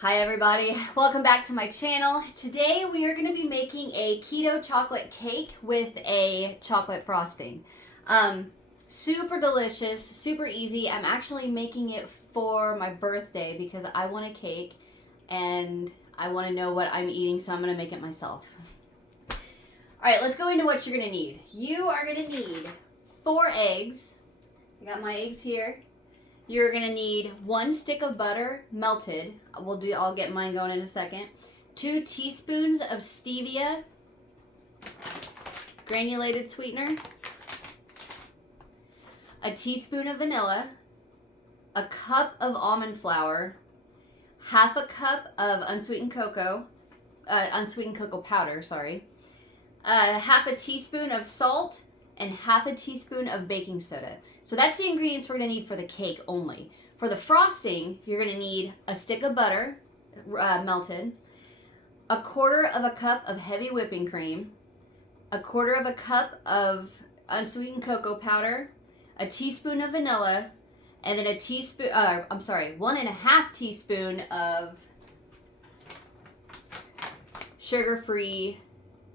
Hi everybody, welcome back to my channel. Today we are going to be making a keto chocolate cake with a chocolate frosting. Super delicious, super easy. I'm actually making it for my birthday because I want a cake and I want to know what I'm eating, so I'm going to make it myself. Alright, let's go into what you're going to need. You are going to need 4 eggs. I got my eggs here. You're gonna need 1 stick of butter melted. I'll get mine going in a second. 2 teaspoons of stevia, granulated sweetener, a teaspoon of vanilla, a cup of almond flour, half a cup of unsweetened cocoa powder, half a teaspoon of salt, and half a teaspoon of baking soda. So that's the ingredients we're going to need for the cake only. For the frosting, you're going to need a stick of butter melted, a quarter of a cup of heavy whipping cream, a quarter of a cup of unsweetened cocoa powder, a teaspoon of vanilla, and then 1.5 teaspoon of sugar-free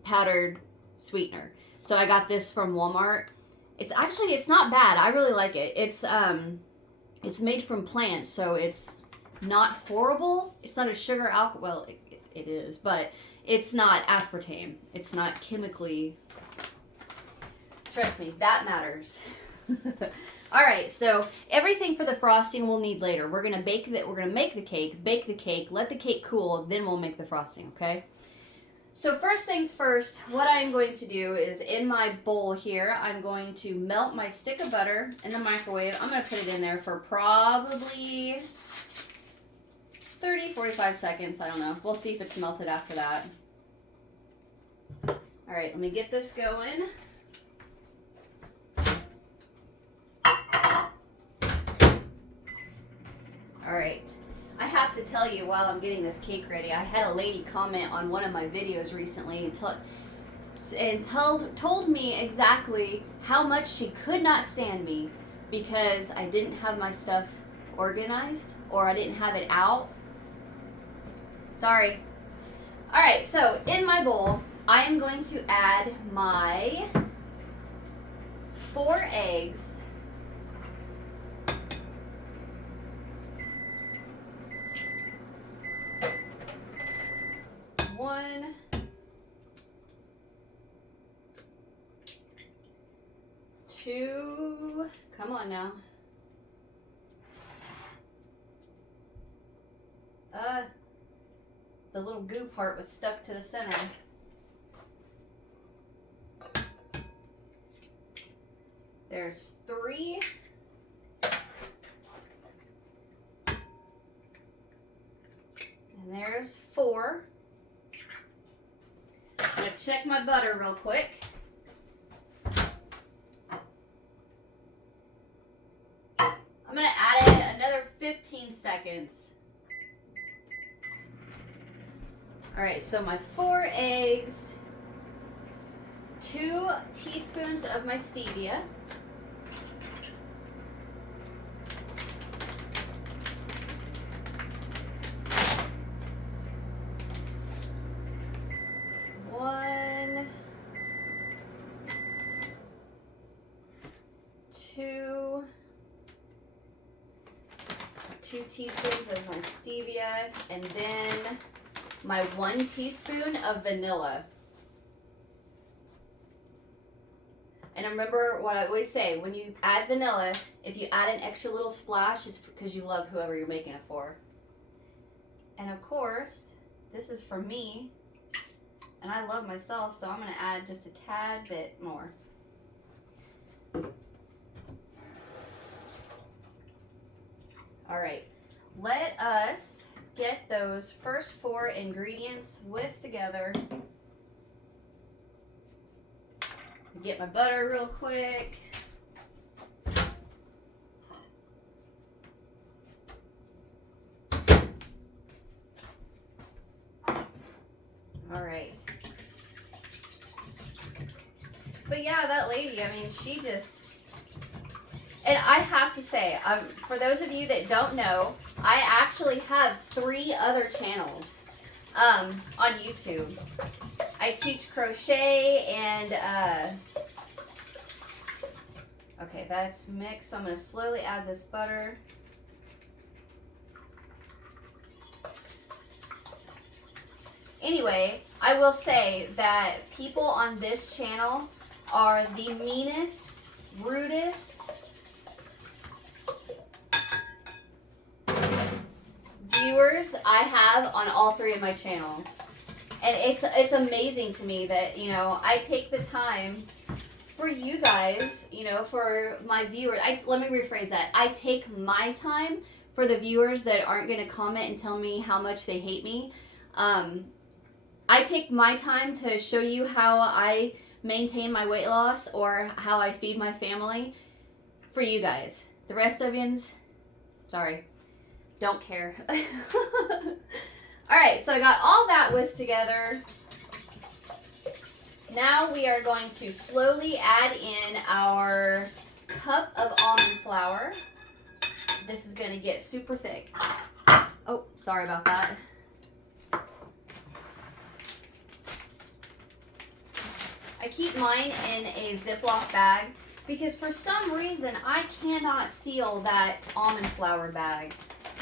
powdered sweetener. So I got this from Walmart. It's not bad. I really like it. It's made from plants, so it's not horrible. It's not a sugar alcohol. Well, it is, but it's not aspartame. It's not chemically. Trust me, that matters. All right, so everything for the frosting we'll need later. We're gonna make the cake, bake the cake, let the cake cool, then we'll make the frosting. Okay. So first things first, what I'm going to do is in my bowl here, I'm going to melt my stick of butter in the microwave. I'm going to put it in there for probably 30-45 seconds. I don't know. We'll see if it's melted after that. All right, let me get this going. All right. I have to tell you, while I'm getting this cake ready, I had a lady comment on one of my videos recently and told me exactly how much she could not stand me because I didn't have my stuff organized or I didn't have it out. Sorry. All right, so in my bowl, I am going to add my 4 eggs. 1, 2, come on now. The little goo part was stuck to the center. There's 3. And there's 4. I'm going to check my butter real quick. I'm going to add it another 15 seconds. Alright, so my 4 eggs, 2 teaspoons of my stevia, two teaspoons of my stevia, and then my 1 teaspoon of vanilla. And remember what I always say, when you add vanilla, if you add an extra little splash, it's because you love whoever you're making it for. And of course, this is for me, and I love myself, so I'm going to add just a tad bit more. All right, let us get those first 4 ingredients whisked together. Get my butter real quick. All right. But yeah, that lady, I mean, she just... And I have to say, for those of you that don't know, I actually have 3 other channels on YouTube. I teach crochet and okay, that's mixed, so I'm going to slowly add this butter. Anyway, I will say that people on this channel are the meanest, rudest viewers I have on all 3 of my channels. And it's amazing to me that, you know, I take the time for you guys, you know, for my viewers. Let me rephrase that. I take my time for the viewers that aren't going to comment and tell me how much they hate me. I take my time to show you how I maintain my weight loss or how I feed my family for you guys. The rest of yous, sorry, don't care. All right, so I got all that whisk together. Now we are going to slowly add in our cup of almond flour. This is going to get super thick. Oh, sorry about that. I keep mine in a Ziploc bag because for some reason I cannot seal that almond flour bag.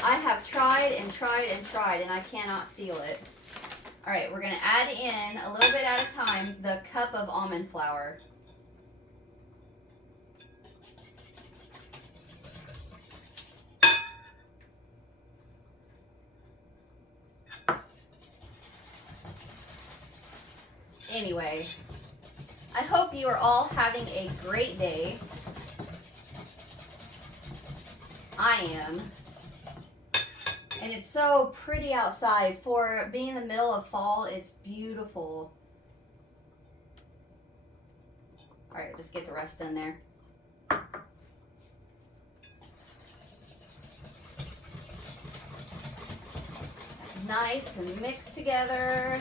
I have tried and tried and tried and I cannot seal it. All right, we're going to add in a little bit at a time the cup of almond flour. Anyway, I hope you are all having a great day. I am. And it's so pretty outside. For being in the middle of fall, it's beautiful. All right, just get the rest in there. Nice and mixed together.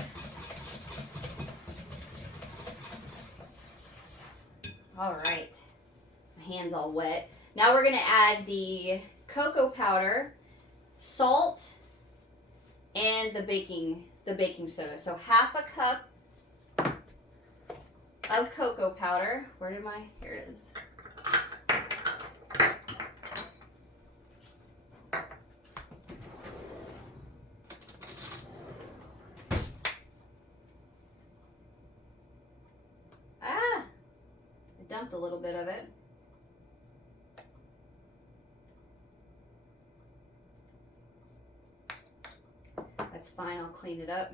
All right, my hand's all wet. Now we're gonna add the cocoa powder, salt, and the baking soda. So half a cup of cocoa powder. Where did my, here it is. Dumped a little bit of it. That's fine, I'll clean it up.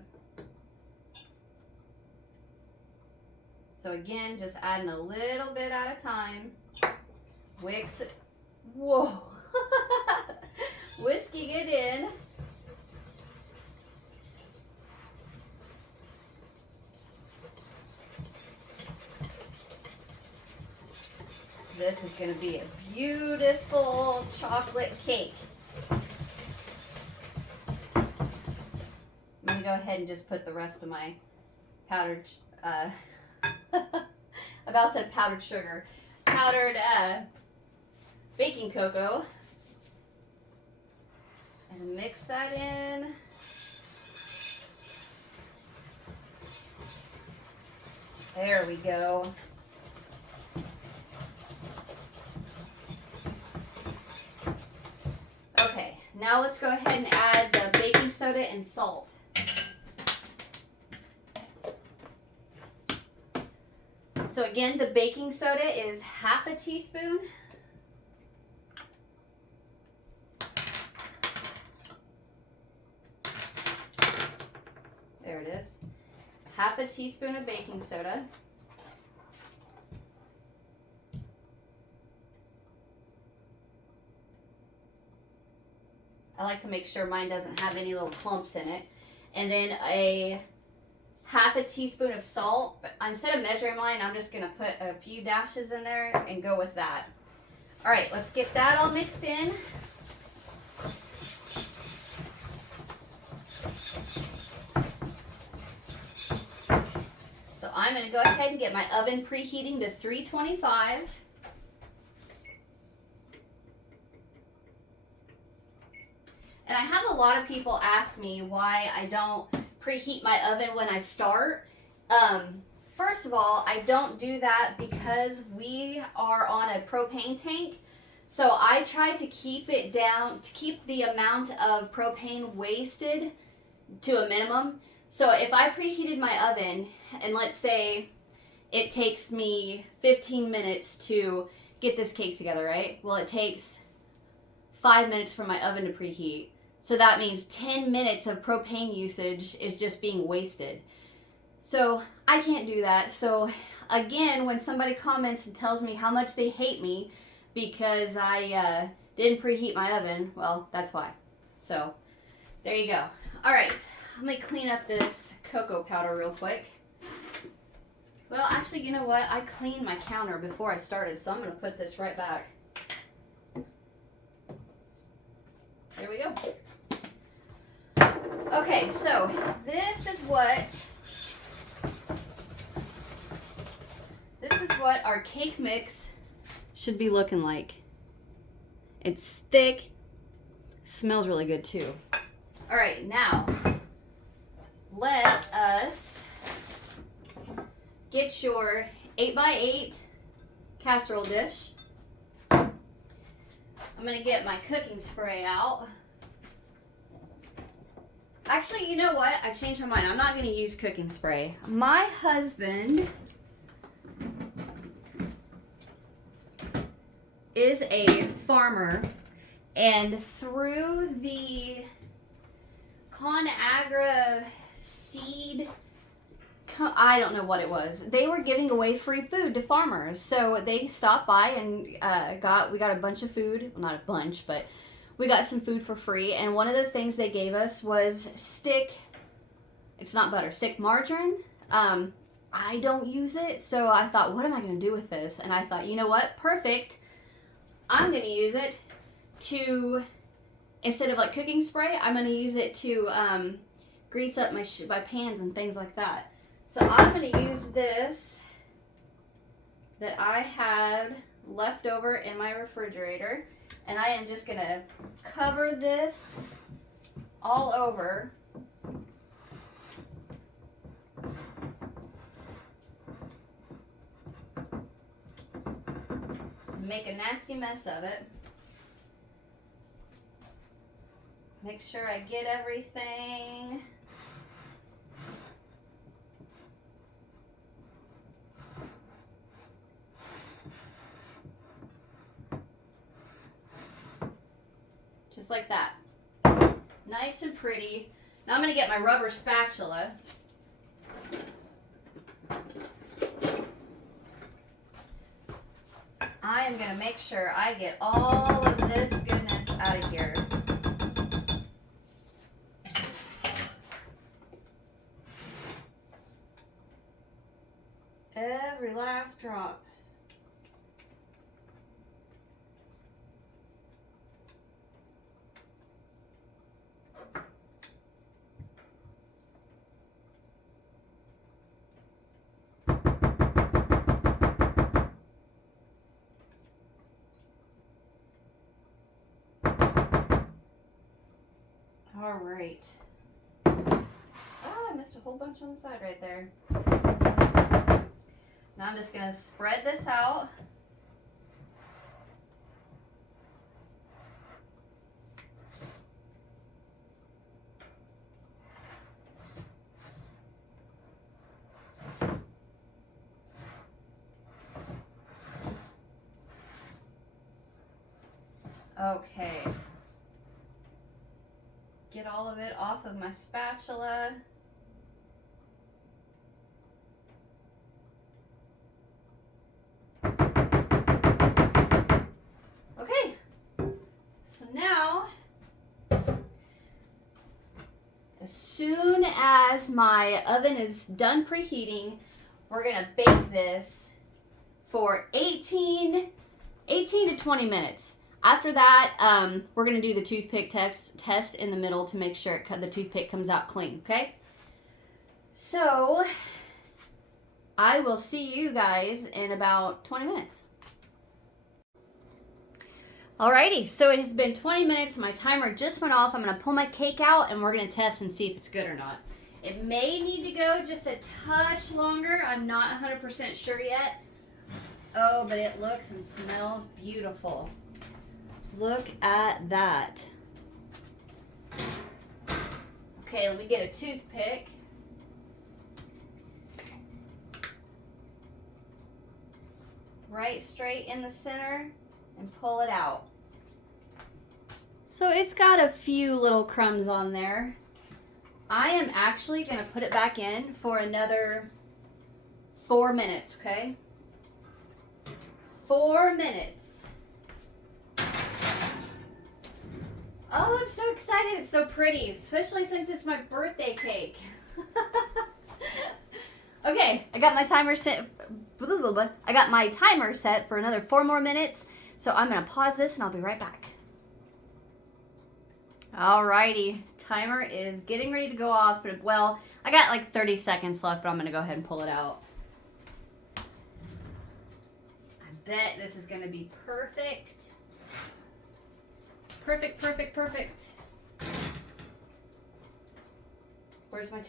So again, just adding a little bit at a time. Whisk it. Whoa! Whisking it in. This is going to be a beautiful chocolate cake. I'm going to go ahead and just put the rest of my powdered, I about said powdered sugar, powdered baking cocoa. And mix that in. There we go. Okay, now let's go ahead and add the baking soda and salt. So again, the baking soda is half a teaspoon. There it is. Half a teaspoon of baking soda. I like to make sure mine doesn't have any little clumps in it. And then a half a teaspoon of salt. But instead of measuring mine, I'm just going to put a few dashes in there and go with that. All right, let's get that all mixed in. So I'm going to go ahead and get my oven preheating to 325. lot of people ask me why I don't preheat my oven when I start. First of all, I don't do that because we are on a propane tank. So I try to keep it down, to keep the amount of propane wasted to a minimum. So if I preheated my oven, and let's say it takes me 15 minutes to get this cake together, right? Well, it takes 5 minutes for my oven to preheat. So that means 10 minutes of propane usage is just being wasted. So I can't do that. So again, when somebody comments and tells me how much they hate me because I didn't preheat my oven, well, that's why. So there you go. All right, let me clean up this cocoa powder real quick. Well, actually, you know what? I cleaned my counter before I started, so I'm going to put this right back. There we go. Okay, so this is what our cake mix should be looking like. It's thick, smells really good too. All right, now let us get your 8x8 casserole dish. I'm gonna get my cooking spray out. Actually, you know what? I changed my mind. I'm not gonna use cooking spray. My husband is a farmer, and through the ConAgra seed, I don't know what it was, they were giving away free food to farmers. So they stopped by and we got a bunch of food. Well, not a bunch, but we got some food for free. And one of the things they gave us was stick margarine. I don't use it, so I thought, what am I going to do with this? And I thought, you know what? Perfect. I'm going to use it to, instead of like cooking spray, I'm going to use it to grease up my pans and things like that. So I'm going to use this that I had left over in my refrigerator, and I am just going to cover this all over. Make a nasty mess of it. Make sure I get everything. Just like that. Nice and pretty. Now I'm going to get my rubber spatula. I am going to make sure I get all of this goodness out of here. Every last drop. All right. Oh, I missed a whole bunch on the side right there. Now I'm just going to spread this out. Okay. Get all of it off of my spatula. Okay, so now, as soon as my oven is done preheating, we're gonna bake this for 18 to 20 minutes. After that, we're going to do the toothpick test in the middle to make sure the toothpick comes out clean, okay? So, I will see you guys in about 20 minutes. Alrighty, so it has been 20 minutes. My timer just went off. I'm going to pull my cake out and we're going to test and see if it's good or not. It may need to go just a touch longer. I'm not 100% sure yet. Oh, but it looks and smells beautiful. Look at that. Okay, let me get a toothpick. Right straight in the center and pull it out. So it's got a few little crumbs on there. I am actually going to put it back in for another 4 minutes, okay? 4 minutes. Oh, I'm so excited. It's so pretty, especially since it's my birthday cake. Okay, I got my timer set. I got my timer set for another 4 more minutes. So I'm going to pause this and I'll be right back. Alrighty, timer is getting ready to go off. Well, I got like 30 seconds left, but I'm going to go ahead and pull it out. I bet this is going to be perfect. Perfect, perfect, perfect. Where's my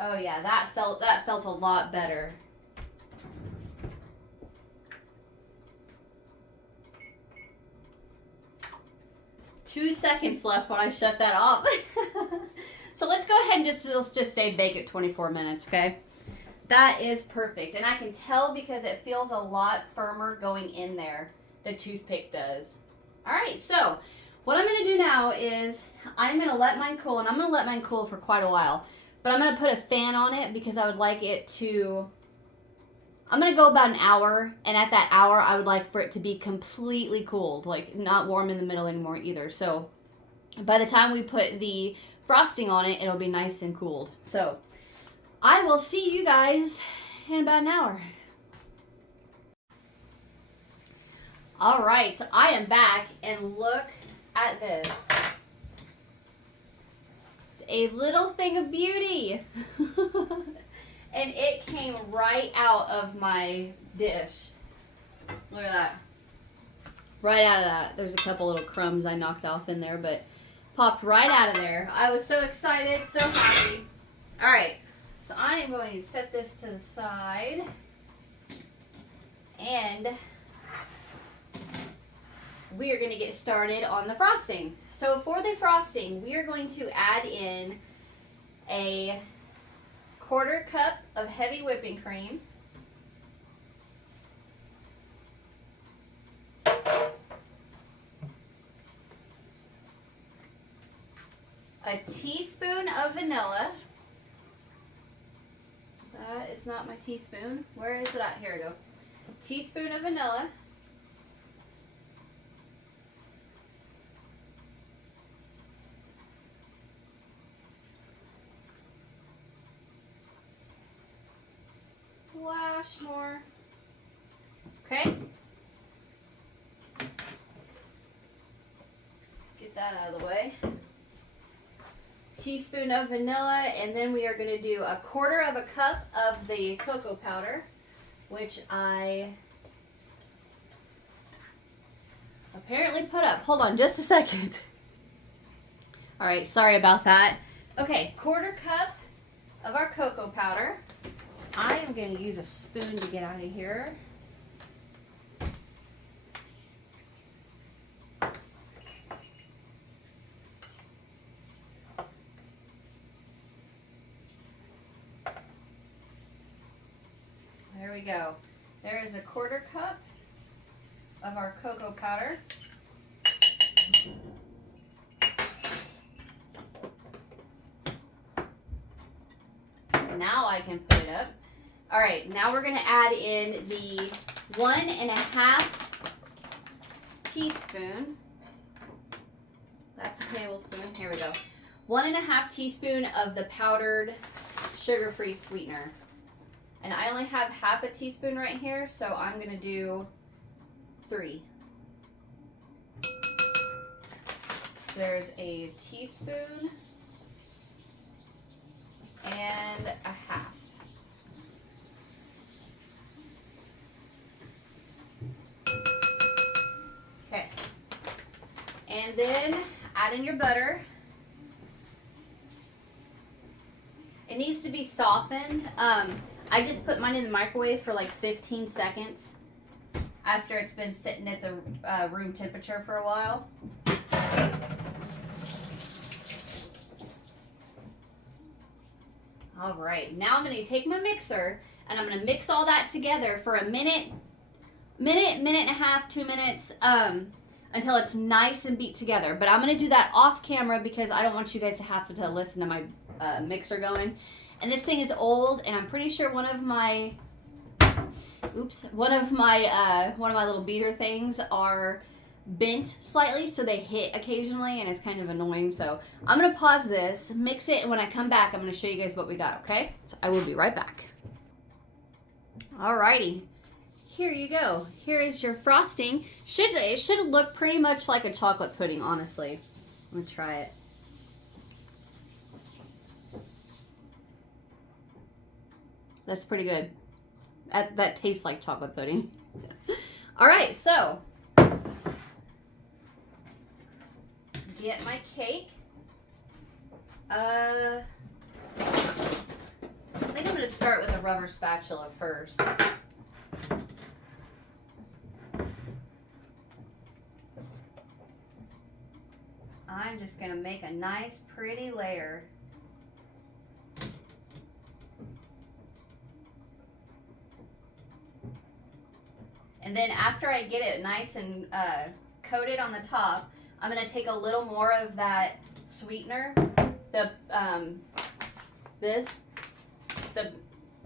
Oh yeah, that felt a lot better. Two seconds left when I shut that off. So let's go ahead and just say bake it 24 minutes, okay? That is perfect. And I can tell because it feels a lot firmer going in there. The toothpick does. All right, so what I'm going to do now is I'm going to let mine cool, and I'm going to let mine cool for quite a while. But I'm going to put a fan on it because I would like it to... I'm going to go about an hour, and at that hour, I would like for it to be completely cooled, like not warm in the middle anymore either. So by the time we put the frosting on it, it'll be nice and cooled. So I will see you guys in about an hour. All right, so I am back, and look at this. It's a little thing of beauty. And it came right out of my dish. Look at that. Right out of that. There's a couple little crumbs I knocked off in there, but popped right out of there. I was so excited, so happy. All right, so I am going to set this to the side. And we are going to get started on the frosting. So for the frosting, we are going to add in a 1/4 cup of heavy whipping cream, a teaspoon of vanilla. That is not my teaspoon. Where is it at? Here we go. Teaspoon of vanilla. Splash more. Okay. Get that out of the way. Teaspoon of vanilla, and then we are going to do 1/4 cup of the cocoa powder, which I apparently put up. Hold on just a second. All right, sorry about that. Okay, 1/4 cup of our cocoa powder. I am going to use a spoon to get out of here. There we go. There is 1/4 cup of our cocoa powder. Now I can put it up. All right, now we're going to add in the 1½ teaspoon. That's a tablespoon. Here we go. 1½ teaspoon of the powdered sugar-free sweetener. And I only have ½ a teaspoon right here, so I'm going to do 3. So there's a teaspoon and 1/2. And then add in your butter. It needs to be softened. I just put mine in the microwave for like 15 seconds after it's been sitting at the room temperature for a while. All right, now I'm going to take my mixer and I'm going to mix all that together for a minute and a half, 2 minutes, until it's nice and beat together. But I'm going to do that off camera because I don't want you guys to have to listen to my mixer going. And this thing is old, and I'm pretty sure one of my little beater things are bent slightly, so they hit occasionally, and it's kind of annoying. So I'm going to pause this, mix it, and when I come back, I'm going to show you guys what we got, okay? So I will be right back. Alrighty. Here you go. Here is your frosting. It should look pretty much like a chocolate pudding, honestly. I'm going to try it. That's pretty good. That tastes like chocolate pudding. Alright, so get my cake. I think I'm going to start with a rubber spatula first. I'm just going to make a nice pretty layer. And then after I get it nice and coated on the top, I'm going to take a little more of that sweetener, the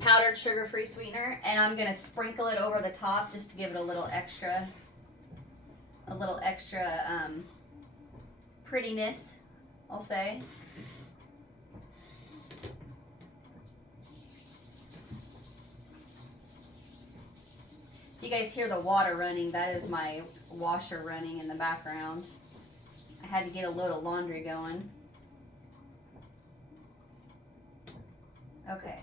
powdered sugar-free sweetener, and I'm going to sprinkle it over the top just to give it a little extra prettiness, I'll say. If you guys hear the water running, that is my washer running in the background. I had to get a load of laundry going. Okay.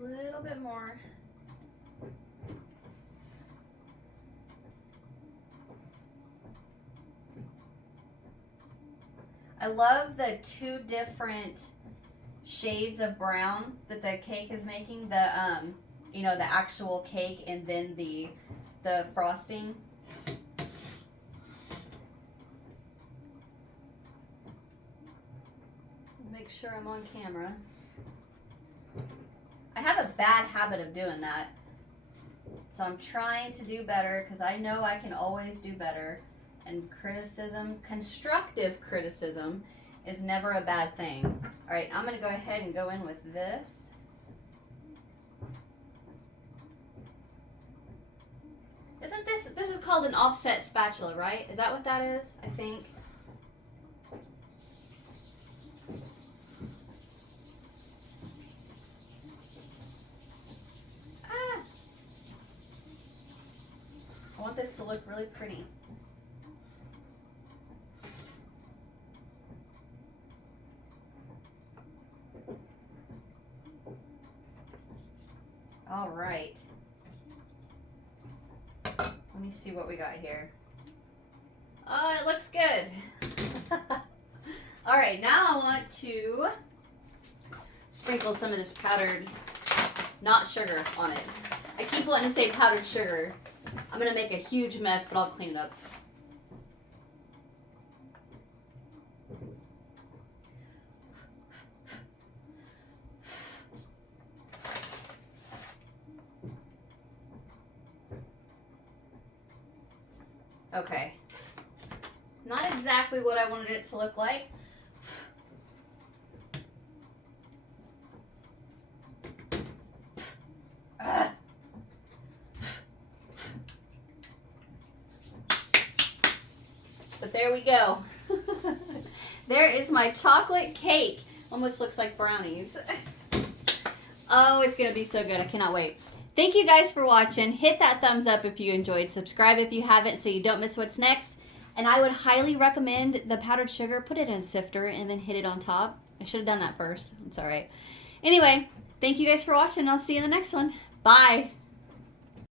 A little bit more. I love the 2 different shades of brown that the cake is making. The actual cake and then the frosting. Make sure I'm on camera. I have a bad habit of doing that. So I'm trying to do better because I know I can always do better. And constructive criticism is never a bad thing. All right, I'm going to go ahead and go in with this. This is called an offset spatula, right? Is that what that is? I think. I want this to look really pretty. All right. Let me see what we got here. Oh, it looks good. All right, now I want to sprinkle some of this powdered, not sugar, on it. I keep wanting to say powdered sugar. I'm going to make a huge mess, but I'll clean it up. Okay. Not exactly what I wanted it to look like. But there we go. There is my chocolate cake. Almost looks like brownies. Oh, it's going to be so good. I cannot wait. Thank you guys for watching. Hit that thumbs up if you enjoyed. Subscribe if you haven't so you don't miss what's next. And I would highly recommend the powdered sugar. Put it in a sifter and then hit it on top. I should have done that first. It's all right. Anyway, thank you guys for watching. I'll see you in the next one. Bye.